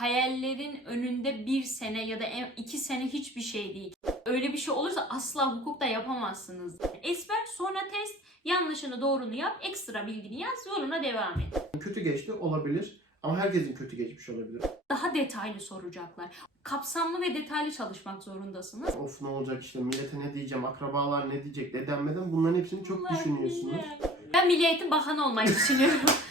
Hayallerin önünde bir sene ya da iki sene hiçbir şey değil. Öyle bir şey olursa asla hukukta yapamazsınız. Esber sonra test yanlışını doğrunu yap ekstra bilgini yaz yoluna devam et. Kötü geçti olabilir ama herkesin kötü geçmiş olabilir. Daha detaylı soracaklar. Kapsamlı ve detaylı çalışmak zorundasınız. Of ne olacak işte millete ne diyeceğim, akrabalar ne diyecek, denmeden bunların hepsini çok Bunlar düşünüyorsunuz. güzel. Ben Milli Eğitim Bakanı olmayı düşünüyorum.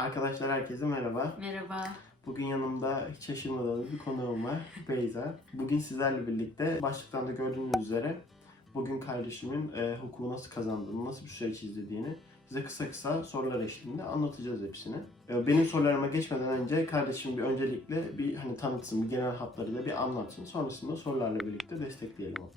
Arkadaşlar herkese merhaba. Merhaba. Bugün yanımda hiç şaşırmadığınız bir konuğum var. Beyza. Bugün sizlerle birlikte başlıktan da gördüğünüz üzere bugün kardeşimin e, hukuku nasıl kazandığını, nasıl bir süreç izlediğini size kısa kısa sorular eşliğinde anlatacağız hepsini. E, benim sorularıma geçmeden önce kardeşim bir öncelikle bir hani tanıtsın, bir genel hatlarıyla bir anlatsın. Sonrasında sorularla birlikte destekleyelim onu.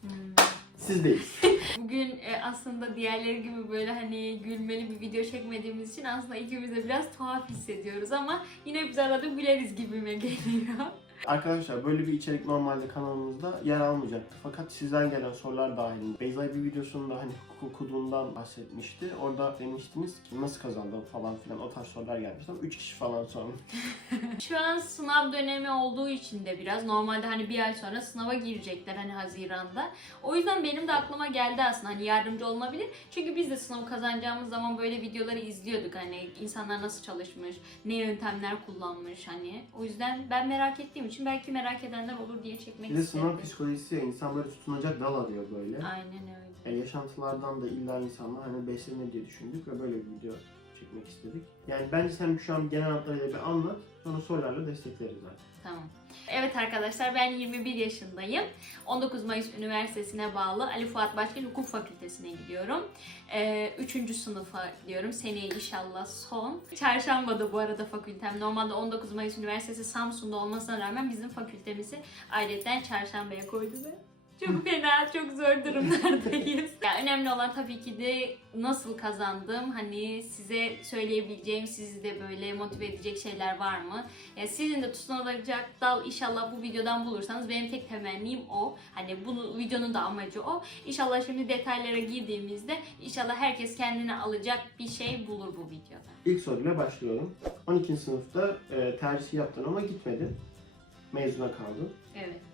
Hmm. Sizdeyiz. Bugün e, aslında diğerleri gibi böyle hani gülmeli bir video çekmediğimiz için aslında ikimiz de biraz tuhaf hissediyoruz ama yine biz arada güleriz gibime geliyor. Arkadaşlar böyle bir içerik normalde kanalımızda yer almayacaktı. Fakat sizden gelen sorular dahilinde Beyza bir videosunda hani hukuk okuduğundan bahsetmişti. Orada demiştiniz ki nasıl kazandın falan filan o tarz sorular gelmişti ama 3 kişi falan sonra. Şu an sınav dönemi olduğu için de biraz normalde hani bir ay sonra sınava girecekler hani Haziran'da. O yüzden benim de aklıma geldi aslında hani yardımcı olunabilir. Çünkü biz de sınavı kazanacağımız zaman böyle videoları izliyorduk hani insanlar nasıl çalışmış, ne yöntemler kullanmış hani. O yüzden ben merak ettiğim için belki merak edenler olur diye çekmek Bir de istedim. sınav psikolojisi ya insan böyle tutunacak dal arıyor böyle. Aynen öyle. E, yaşantılardan da illa insanlar hani beslenir diye düşündük ve böyle bir video çekmek istedik. Yani bence sen şu an genel hatlarıyla bir anlat. Sonra sorularla destekleriz zaten. Tamam. Evet arkadaşlar ben 21 yaşındayım. 19 Mayıs Üniversitesi'ne bağlı Ali Fuat Başkan Hukuk Fakültesine gidiyorum. Ee, üçüncü sınıfa gidiyorum. Seneye inşallah son. Çarşamba'da bu arada fakültem. Normalde 19 Mayıs Üniversitesi Samsun'da olmasına rağmen bizim fakültemizi ayrıca çarşambaya koydular. Çok fena, çok zor durumlardayız. ya önemli olan tabii ki de nasıl kazandım, hani size söyleyebileceğim, sizi de böyle motive edecek şeyler var mı? Ya sizin de tutunacak dal inşallah bu videodan bulursanız benim tek temennim o. Hani bunu videonun da amacı o. İnşallah şimdi detaylara girdiğimizde inşallah herkes kendine alacak bir şey bulur bu videoda. İlk soruyla başlıyorum. 12. sınıfta e, tercih yaptın ama gitmedin. Mezuna kaldın. Evet.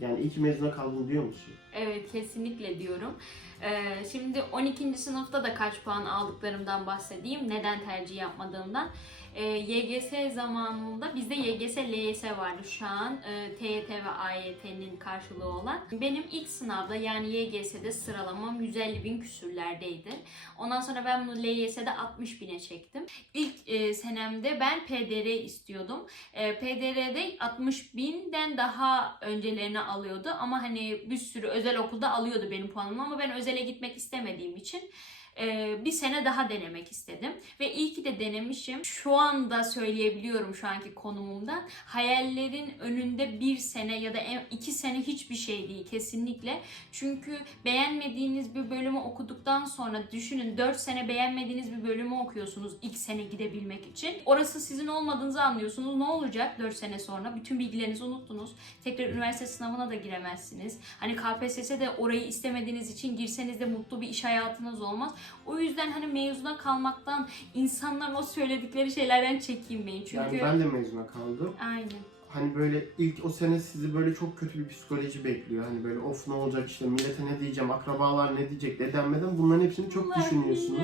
Yani iyi mezuna kaldın diyor musun? Evet kesinlikle diyorum. Ee, şimdi 12. sınıfta da kaç puan aldıklarımdan bahsedeyim. Neden tercih yapmadığımdan. Ee, YGS zamanında bizde YGS, LYS vardı şu an. Ee, TYT ve AYT'nin karşılığı olan. Benim ilk sınavda yani YGS'de sıralamam 150 bin küsürlerdeydi. Ondan sonra ben bunu LYS'de 60 bine çektim. İlk e, senemde ben PDR istiyordum. E, PDR'de 60 binden daha öncelerini alıyordu ama hani bir sürü özel okulda alıyordu benim puanımı ama ben özele gitmek istemediğim için e, bir sene daha denemek istedim. Ve iyi ki de denemişim. Şu anda söyleyebiliyorum şu anki konumumda. Hayallerin önünde bir sene ya da iki sene hiçbir şey değil kesinlikle. Çünkü beğenmediğiniz bir bölümü okuduktan sonra düşünün 4 sene beğenmediğiniz bir bölümü okuyorsunuz ilk sene gidebilmek için. Orası sizin olmadığınızı anlıyorsunuz. Ne olacak 4 sene sonra? Bütün bilgilerinizi unuttunuz. Tekrar üniversite sınavına da giremezsiniz. Hani KPSS'de orayı istemediğiniz için girseniz de mutlu bir iş hayatınız olmaz. O yüzden hani mezuna kalmaktan insanların o söyledikleri şeylerden çekinmeyin. Çünkü Yani ben de mezuna kaldım. aynen. Hani böyle ilk o sene sizi böyle çok kötü bir psikoloji bekliyor. Hani böyle of ne olacak işte millete ne diyeceğim, akrabalar ne diyecek ne denmeden bunların hepsini çok düşünüyorsunuz.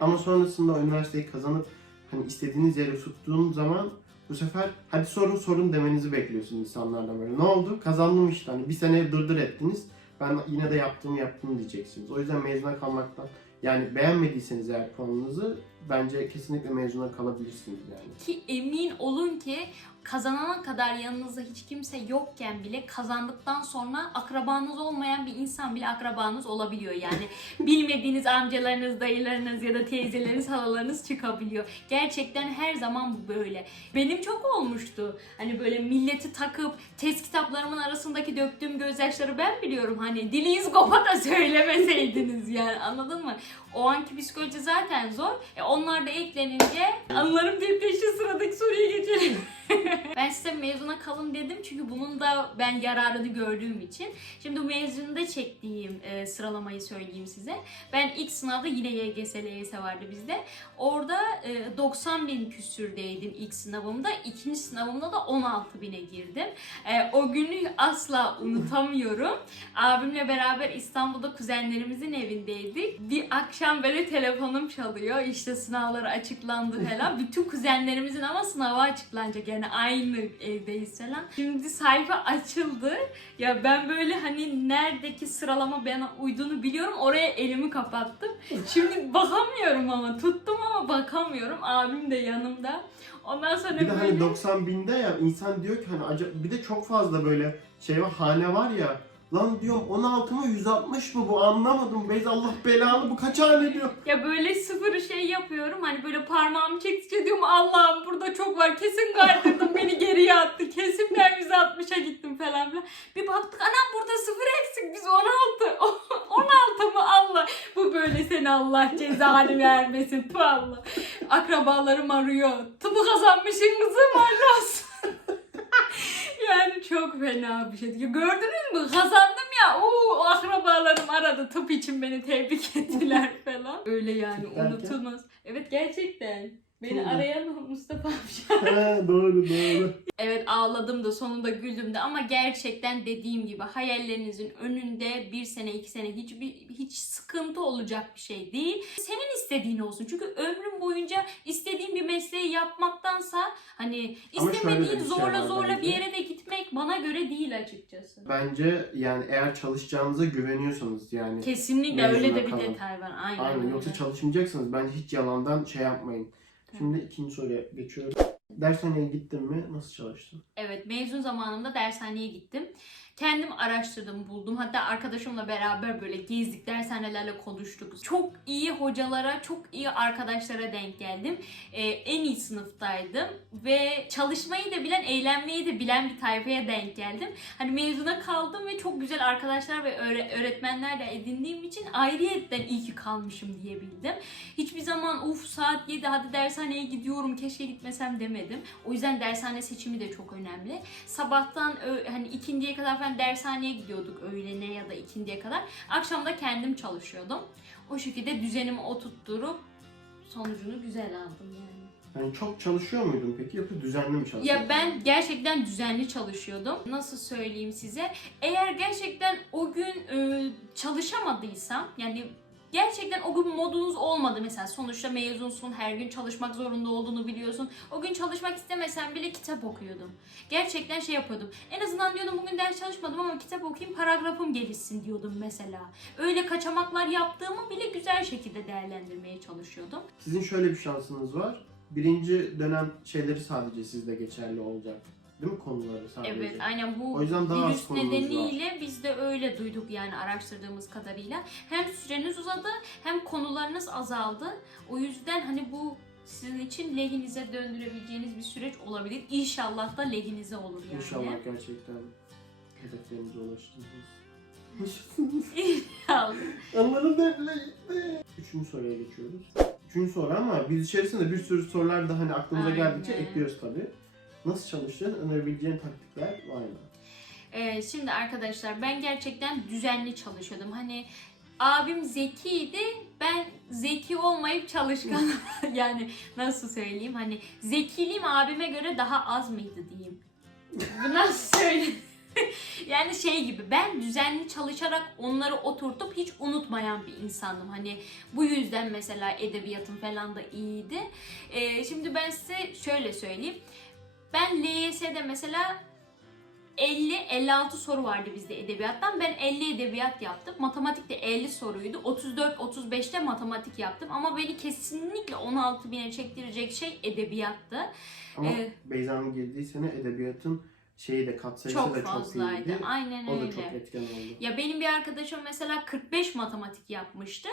Ama sonrasında üniversiteyi kazanıp hani istediğiniz yere tuttuğun zaman bu sefer hadi sorun sorun demenizi bekliyorsun insanlardan böyle. Ne oldu? Kazandım işte hani bir sene dırdır ettiniz. Ben yine de yaptığımı yaptım diyeceksiniz. O yüzden mezuna kalmaktan yani beğenmediyseniz eğer puanınızı bence kesinlikle mezuna kalabilirsiniz yani. Ki emin olun ki kazanana kadar yanınızda hiç kimse yokken bile kazandıktan sonra akrabanız olmayan bir insan bile akrabanız olabiliyor. Yani bilmediğiniz amcalarınız, dayılarınız ya da teyzeleriniz, halalarınız çıkabiliyor. Gerçekten her zaman bu böyle. Benim çok olmuştu. Hani böyle milleti takıp test kitaplarımın arasındaki döktüğüm gözyaşları ben biliyorum. Hani diliniz kopa da söylemeseydiniz yani anladın mı? O anki psikoloji zaten zor. E, onlar da eklenince anlarım depreşti sıradaki soruya geçelim. ben size mezuna kalın dedim çünkü bunun da ben yararını gördüğüm için. Şimdi mezunda çektiğim e, sıralamayı söyleyeyim size. Ben ilk sınavda yine YGS, LYS vardı bizde. Orada e, 90 bin küsürdeydim ilk sınavımda. İkinci sınavımda da 16 bine girdim. E, o günü asla unutamıyorum. Abimle beraber İstanbul'da kuzenlerimizin evindeydik. Bir akşam böyle telefonum çalıyor. İşte sınavları açıklandı falan. Bütün kuzenlerimizin ama sınavı açıklanacak. Yani aynı evdeyiz falan. Şimdi sayfa açıldı. Ya ben böyle hani neredeki sıralama bana uyduğunu biliyorum. Oraya elimi kapattım. Şimdi bakamıyorum ama. Tuttum ama bakamıyorum. Abim de yanımda. Ondan sonra Bir de böyle... hani 90 binde ya insan diyor ki hani acaba bir de çok fazla böyle şey var hane var ya lan diyorum 16 mı 160 mı? Bu anlamadım. Beyza Allah belanı bu kaç hane diyor. Ya böyle sıfır şey yapıyorum hani böyle parmağımı çektikçe diyorum Allah'ım burada çok var. Kesin kaydırdım beni geriye attı. Kesin ben 160'a gittim falan filan. Bir baktık anam burada sıfır eksik. Biz 16 16 mı? Allah. Bu böyle seni Allah cezanı vermesin. Allah. Akrabalarım arıyor. Tıpı kazanmışsın kızım Allah. Çok fena bir şey. Gördünüz mü? Kazandım ya. Oo, akrabalarım aradı. Tıp için beni tebrik ettiler falan. Öyle yani Tıp derken? unutulmaz. Evet gerçekten. Beni arayan Mustafa amca. He doğru doğru. Evet ağladım da sonunda güldüm de ama gerçekten dediğim gibi hayallerinizin önünde bir sene iki sene hiçbir hiç sıkıntı olacak bir şey değil. Senin istediğin olsun. Çünkü ömrün boyunca istediğin bir mesleği yapmaktansa hani Ama şöyle de istemediğin bir şey zorla var zorla bir yere de gitmek bana göre değil açıkçası. Bence yani eğer çalışacağınıza güveniyorsanız yani Kesinlikle öyle de bir detay var. Aynen. aynen öyle. yoksa çalışmayacaksanız bence hiç yalandan şey yapmayın. Şimdi ikinci soruya geçiyorum. Dershaneye gittin mi? Nasıl çalıştın? Evet mezun zamanımda dershaneye gittim. Kendim araştırdım, buldum. Hatta arkadaşımla beraber böyle gezdik, dershanelerle konuştuk. Çok iyi hocalara, çok iyi arkadaşlara denk geldim. Ee, en iyi sınıftaydım ve çalışmayı da bilen, eğlenmeyi de bilen bir tayfaya denk geldim. Hani mezuna kaldım ve çok güzel arkadaşlar ve öğre- öğretmenlerle edindiğim için ayrıyetten iyi ki kalmışım diyebildim. Hiçbir zaman uf saat 7 hadi dershaneye gidiyorum keşke gitmesem demedim. O yüzden dershane seçimi de çok önemli. Sabahtan hani ikindiye kadar falan dershaneye gidiyorduk öğlene ya da ikindiye kadar. Akşam da kendim çalışıyordum. O şekilde düzenimi oturtturup sonucunu güzel aldım yani. Yani çok çalışıyor muydun peki yoksa düzenli mi çalışıyordun? Ya ben gerçekten düzenli çalışıyordum. Nasıl söyleyeyim size? Eğer gerçekten o gün e, çalışamadıysam yani gerçekten o gün modunuz olmadı mesela sonuçta mezunsun her gün çalışmak zorunda olduğunu biliyorsun. O gün çalışmak istemesem bile kitap okuyordum. Gerçekten şey yapıyordum. En azından diyordum bugün ders çalışmadım ama kitap okuyayım paragrafım gelişsin diyordum mesela. Öyle kaçamaklar yaptığımı bile güzel şekilde değerlendirmeye çalışıyordum. Sizin şöyle bir şansınız var. Birinci dönem şeyleri sadece sizde geçerli olacak. Değil mi konuları sadece? Evet aynen bu O yüzden daha az virüs konumuz var. nedeniyle biz de öyle duyduk yani araştırdığımız kadarıyla. Hem süreniz uzadı hem konularınız azaldı. O yüzden hani bu sizin için lehinize döndürebileceğiniz bir süreç olabilir. İnşallah da lehinize olur yani. İnşallah gerçekten hedeflerinize ulaşırsınız. İnşallah. Anladım devle gitti. Üçüncü soruya geçiyoruz. Üçüncü soru ama biz içerisinde bir sürü sorular da hani aklımıza Aynen. geldikçe ekliyoruz tabii. Nasıl çalıştığın, önerebileceğin taktikler var mı? Ee, şimdi arkadaşlar ben gerçekten düzenli çalışıyordum. Hani abim zekiydi. Ben zeki olmayıp çalışkan. yani nasıl söyleyeyim? Hani zekiliğim abime göre daha az mıydı diyeyim. Bu nasıl söyleyeyim? yani şey gibi ben düzenli çalışarak onları oturtup hiç unutmayan bir insandım. Hani bu yüzden mesela edebiyatım falan da iyiydi. Ee, şimdi ben size şöyle söyleyeyim. Ben LYS'de mesela 50-56 soru vardı bizde edebiyattan. Ben 50 edebiyat yaptım. Matematikte 50 soruydu. 34-35'te matematik yaptım. Ama beni kesinlikle 16 bine çektirecek şey edebiyattı. Ama Ee, Beyza'nın girdiği sene edebiyatın şeyi de katsayısı da Çok çok fazlaydı. iyiydi. Aynen O da öyle. çok etken oldu. Ya benim bir arkadaşım mesela 45 matematik yapmıştı.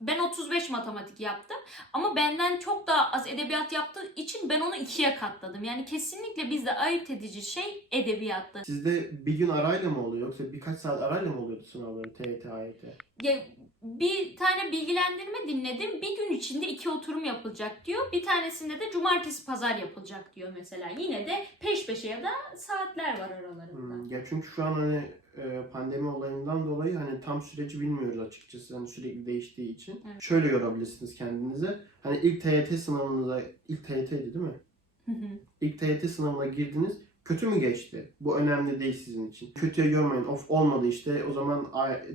Ben 35 matematik yaptım ama benden çok daha az edebiyat yaptığı için ben onu ikiye katladım. Yani kesinlikle bizde ayırt edici şey edebiyattı. Sizde bir gün arayla mı oluyor yoksa birkaç saat arayla mı oluyordu sınavları TYT, AYT? Ya bir tane bilgilendirme dinledim. Bir gün içinde iki oturum yapılacak diyor. Bir tanesinde de cumartesi pazar yapılacak diyor mesela. Yine de peş peşe ya da saatler var aralarında. Hmm, Ya çünkü şu an hani pandemi olayından dolayı hani tam süreci bilmiyoruz açıkçası hani sürekli değiştiği için. Evet. Şöyle yorabilirsiniz kendinize. Hani ilk TYT sınavınıza, ilk TYT'ydi değil mi? Hı hı. İlk TYT sınavına girdiniz. Kötü mü geçti? Bu önemli değil sizin için. Kötüye görmeyin. Of olmadı işte o zaman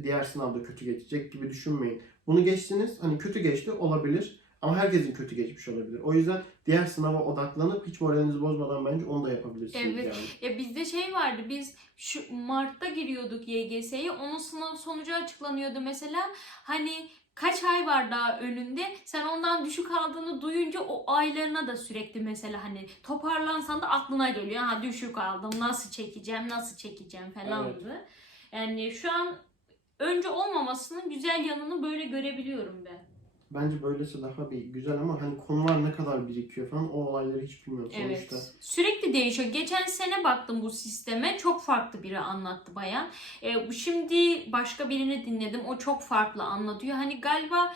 diğer sınavda kötü geçecek gibi düşünmeyin. Bunu geçtiniz. Hani kötü geçti olabilir. Ama herkesin kötü geçmiş olabilir. O yüzden diğer sınava odaklanıp hiç moralinizi bozmadan bence onu da yapabilirsiniz Evet. yani. Ya bizde şey vardı biz şu Mart'ta giriyorduk YGS'ye onun sınav sonucu açıklanıyordu mesela hani kaç ay var daha önünde sen ondan düşük aldığını duyunca o aylarına da sürekli mesela hani toparlansan da aklına geliyor ha düşük aldım nasıl çekeceğim nasıl çekeceğim falan Evet. gibi. Yani şu an önce olmamasının güzel yanını böyle görebiliyorum ben. Bence böylesi daha bir güzel ama hani konular ne kadar birikiyor falan o olayları hiç bilmiyorum Evet. sonuçta. Sürekli değişiyor. Geçen sene baktım bu sisteme. Çok farklı biri anlattı bayan. E, bu şimdi başka birini dinledim. O çok farklı anlatıyor. Hani galiba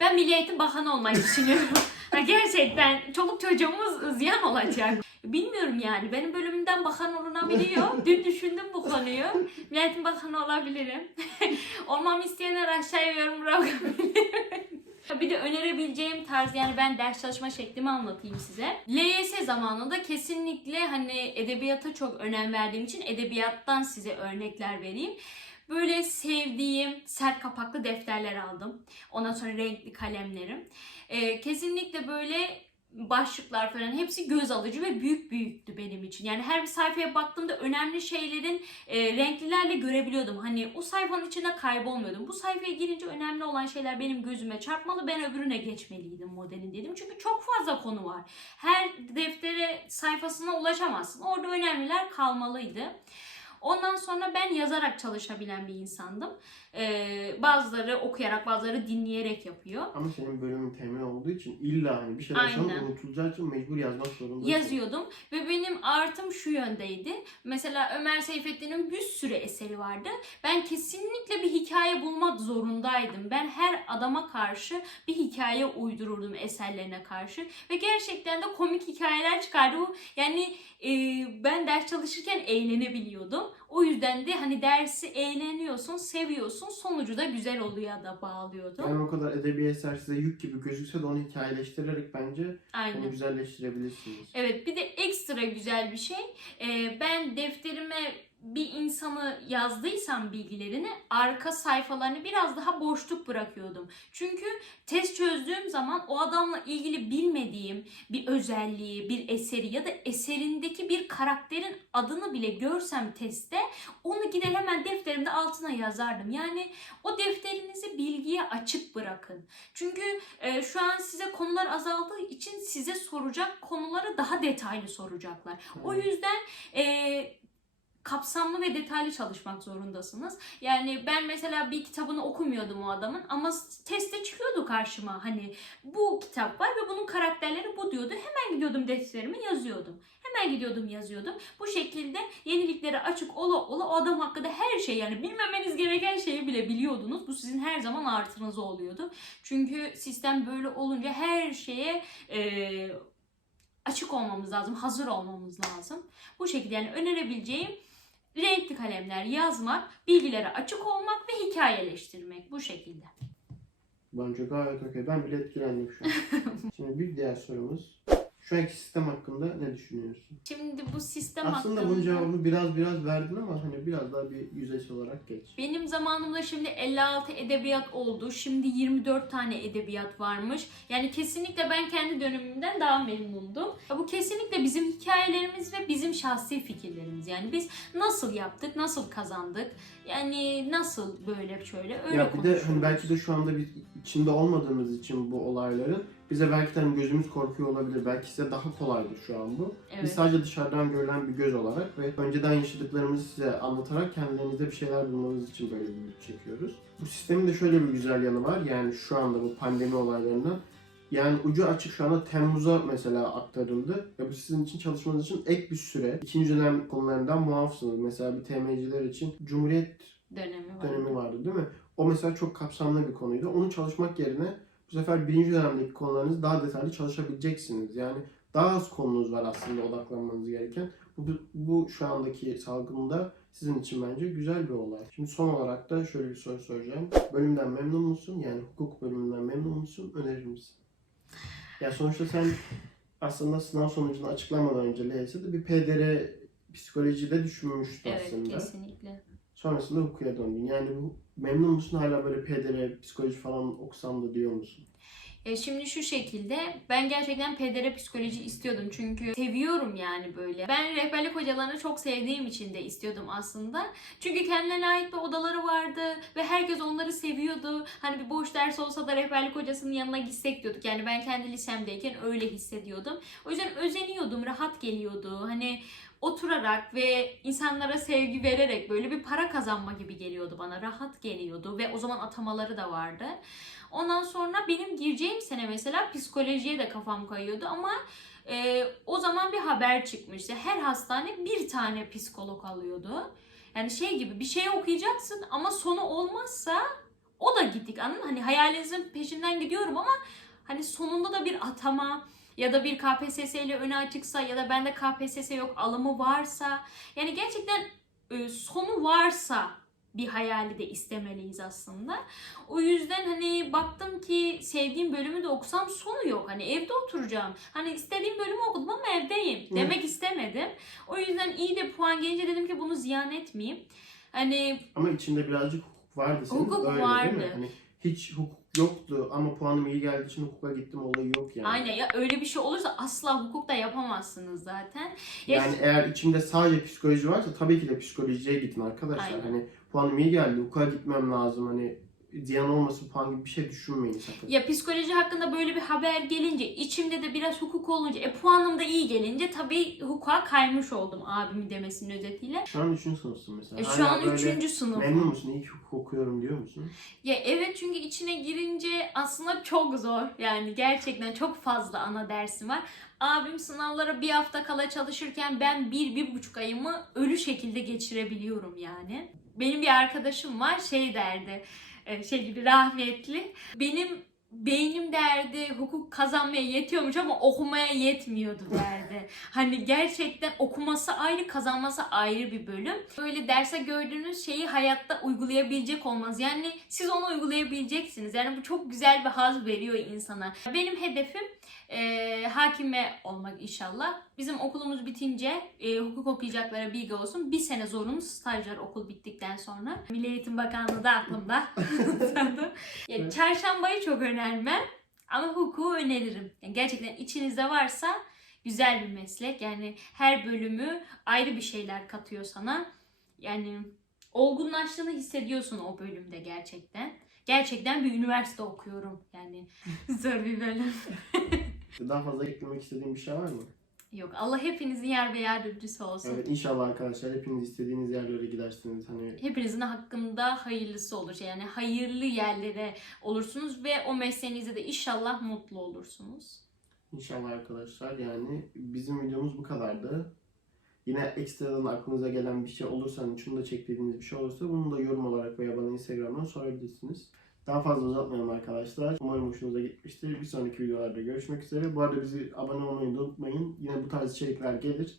ben Milli Eğitim Bakanı olmayı düşünüyorum. Gerçekten çoluk çocuğumuz ziyan olacak. Bilmiyorum yani. Benim bölümümden bakan olunabiliyor. Dün düşündüm bu konuyu. Milli Eğitim Bakanı olabilirim. Olmamı isteyenler aşağıya yorum bırakabilir. Bir de önerebileceğim tarz yani ben ders çalışma şeklimi anlatayım size. LYS zamanında kesinlikle hani edebiyata çok önem verdiğim için edebiyattan size örnekler vereyim. Böyle sevdiğim sert kapaklı defterler aldım. Ondan sonra renkli kalemlerim. Ee, kesinlikle böyle başlıklar falan hepsi göz alıcı ve büyük büyüktü benim için. Yani her bir sayfaya baktığımda önemli şeylerin e, renklilerle görebiliyordum. Hani o sayfanın içinde kaybolmuyordum. Bu sayfaya girince önemli olan şeyler benim gözüme çarpmalı. Ben öbürüne geçmeliydim modelin dedim. Çünkü çok fazla konu var. Her deftere sayfasına ulaşamazsın. Orada önemliler kalmalıydı. Ondan sonra ben yazarak çalışabilen bir insandım. Ee, bazıları okuyarak, bazıları dinleyerek yapıyor. Ama senin bölümün temel olduğu için illa hani bir sonra Aynen. unutulacağı için mecbur yazmak zorundasın. yazıyordum ve benim artım şu yöndeydi. Mesela Ömer Seyfettin'in bir sürü eseri vardı. Ben kesinlikle bir hikaye bulmak zorundaydım. Ben her adama karşı bir hikaye uydururdum eserlerine karşı ve gerçekten de komik hikayeler çıkardı. Yani e, ben ders çalışırken eğlenebiliyordum. O yüzden de hani dersi eğleniyorsun, seviyorsun, sonucu da güzel oluyor da bağlıyordum. Yani o kadar edebi eser size yük gibi gözükse de onu hikayeleştirerek bence Aynen. onu güzelleştirebilirsiniz. Evet bir de ekstra güzel bir şey. Ee, ben defterime bir insanı yazdıysam bilgilerini arka sayfalarını biraz daha boşluk bırakıyordum. Çünkü test çözdüğüm zaman o adamla ilgili bilmediğim bir özelliği, bir eseri ya da eserindeki bir karakterin adını bile görsem testte onu gider hemen defterimde altına yazardım. Yani o defterinizi bilgiye açık bırakın. Çünkü e, şu an size konular azaldığı için size soracak konuları daha detaylı soracaklar. O yüzden e, kapsamlı ve detaylı çalışmak zorundasınız. Yani ben mesela bir kitabını okumuyordum o adamın ama testte çıkıyordu karşıma hani bu kitap var ve bunun karakterleri bu diyordu. Hemen gidiyordum defterime yazıyordum. Hemen gidiyordum yazıyordum. Bu şekilde yeniliklere açık ola ola o adam hakkında her şey yani bilmemeniz gereken şeyi bile biliyordunuz. Bu sizin her zaman artınız oluyordu. Çünkü sistem böyle olunca her şeye e, açık olmamız lazım, hazır olmamız lazım. Bu şekilde yani önerebileceğim renkli kalemler yazmak, bilgilere açık olmak ve hikayeleştirmek bu şekilde. Bence gayet okey. Ben bile etkilendim şu an. Şimdi bir diğer sorumuz. Şu anki sistem hakkında ne düşünüyorsun? Şimdi bu sistem Aslında hakkında bunun cevabını biraz biraz verdin ama hani biraz daha bir yüzeysel olarak geç. benim zamanımda şimdi 56 edebiyat oldu. Şimdi 24 tane edebiyat varmış. Yani kesinlikle ben kendi dönemimden daha memnundum. Ya Bu kesinlikle bizim hikayelerimiz ve bizim şahsi fikirlerimiz. Yani biz nasıl yaptık, nasıl kazandık, yani nasıl böyle şöyle öyle ya bir de hani belki de şu anda biz içinde olmadığımız için bu olayların bize belki de hani gözümüz korkuyor olabilir. Belki size daha kolaydır şu an bu. Biz Evet. sadece dışarıdan görülen bir göz olarak ve önceden yaşadıklarımızı size anlatarak kendilerinizde bir şeyler bulmanız için böyle bir video çekiyoruz. Bu sistemin de şöyle bir güzel yanı var. Yani şu anda bu pandemi olaylarından yani ucu açık şu anda Temmuz'a mesela aktarıldı. Ve bu sizin için çalışmanız için ek bir süre. İkinci dönem konularından muafsınız. Mesela bir TMC'ler için Cumhuriyet Dönemi var. dönemi vardı değil mi? O mesela çok kapsamlı bir konuydu. Onu çalışmak yerine bu sefer birinci dönemdeki konularınızı daha detaylı çalışabileceksiniz. Yani daha az konunuz var aslında odaklanmanız gereken. Bu, bu şu andaki salgında sizin için bence güzel bir olay. Şimdi son olarak da şöyle bir soru soracağım. Bölümden memnun musun? Yani hukuk bölümünden memnun musun? Önerir misin? Ya sonuçta sen aslında sınav sonucunu açıklamadan önce LYS'de bir PDR psikolojide düşünmüştü Evet aslında. kesinlikle. Sonrasında hukuka döndün. Yani bu, memnun musun hala böyle PDR, psikoloji falan okusam da diyor musun? E şimdi şu şekilde ben gerçekten pedere psikoloji istiyordum çünkü seviyorum yani böyle. Ben rehberlik hocalarını çok sevdiğim için de istiyordum aslında. Çünkü kendilerine ait bir odaları vardı ve herkes onları seviyordu. Hani bir boş ders olsa da rehberlik hocasının yanına gitsek diyorduk. Yani ben kendi lisemdeyken öyle hissediyordum. O yüzden özeniyordum, rahat geliyordu. Hani oturarak ve insanlara sevgi vererek böyle bir para kazanma gibi geliyordu bana. Rahat geliyordu ve o zaman atamaları da vardı. Ondan sonra benim gireceğim sene mesela psikolojiye de kafam kayıyordu ama e, o zaman bir haber çıkmıştı. Her hastane bir tane psikolog alıyordu. Yani şey gibi bir şey okuyacaksın ama sonu olmazsa o da gittik anladın? Hani hayalinizin peşinden gidiyorum ama hani sonunda da bir atama ya da bir KPSS ile öne açıksa ya da bende KPSS yok alımı varsa yani gerçekten e, sonu varsa bir hayali de istemeliyiz aslında. O yüzden hani baktım ki sevdiğim bölümü de okusam sonu yok. Hani evde oturacağım. Hani istediğim bölümü okudum ama evdeyim. Hı. Demek istemedim. O yüzden iyi de puan gelince dedim ki bunu ziyan etmeyeyim. Hani Ama içinde birazcık hukuk vardı senin. Hukuk öyle vardı. Hani hiç hukuk yoktu ama puanım iyi geldiği için hukuka gittim olayı yok yani. aynen ya öyle bir şey olursa asla hukukta yapamazsınız zaten. Ya Yani eğer içimde sadece psikoloji varsa tabii ki de psikolojiye gidin arkadaşlar. Aynen. Hani puanım iyi geldi, hukuka gitmem lazım. Hani ziyan olmasın puan gibi bir şey düşünmeyin sakın. Ya psikoloji hakkında böyle bir haber gelince, içimde de biraz hukuk olunca, e puanım da iyi gelince tabii hukuka kaymış oldum abimin demesinin özetiyle. Şu an üçüncü sınıfsın mesela. E şu Hala an böyle üçüncü sınıfım. Memnun musun? İyi ki hukuk okuyorum diyor musun? Ya evet çünkü içine girince aslında çok zor. Yani gerçekten çok fazla ana dersi var. Abim sınavlara bir hafta kala çalışırken ben bir, bir buçuk ayımı ölü şekilde geçirebiliyorum yani. Benim bir arkadaşım var şey derdi, şey gibi rahmetli. Benim beynim derdi hukuk kazanmaya yetiyormuş ama okumaya yetmiyordu derdi. hani gerçekten okuması ayrı, kazanması ayrı bir bölüm. Böyle derse gördüğünüz şeyi hayatta uygulayabilecek olmaz. Yani siz onu uygulayabileceksiniz. Yani bu çok güzel bir haz veriyor insana. Benim hedefim e, hakime olmak inşallah. Bizim okulumuz bitince e, hukuk okuyacaklara bilgi olsun. Bir sene zorunlu stajyer okul bittikten sonra. Milli Eğitim Bakanlığı da aklımda. ya, Evet. çarşambayı çok önermem ama hukuku öneririm. Yani gerçekten içinizde varsa güzel bir meslek. Yani her bölümü ayrı bir şeyler katıyor sana. Yani olgunlaştığını hissediyorsun o bölümde gerçekten. Gerçekten bir üniversite okuyorum. Yani zor bir bölüm. Daha fazla eklemek istediğin bir şey var mı? Yok Allah hepinizin yer ve yardımcısı olsun. Evet inşallah arkadaşlar hepiniz istediğiniz yerlere gidersiniz. Hani Hepinizin hakkında hayırlısı olur. Yani hayırlı yerlere olursunuz ve o mesleğinizde de inşallah mutlu olursunuz. İnşallah arkadaşlar yani bizim videomuz bu kadardı. Yine ekstradan aklınıza gelen bir şey olursa, hani şunu da çek dediğiniz bir şey olursa bunu da yorum olarak veya bana Instagram'dan sorabilirsiniz. Daha fazla uzatmayalım arkadaşlar. Umarım hoşunuza gitmiştir. Bir sonraki videolarda görüşmek üzere. Bu arada bizi abone olmayı da unutmayın. Yine bu tarz içerikler gelir.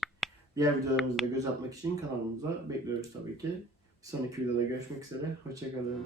Diğer videolarımızı da göz atmak için kanalımıza bekliyoruz tabii ki. Bir sonraki videoda görüşmek üzere. Hoşçakalın.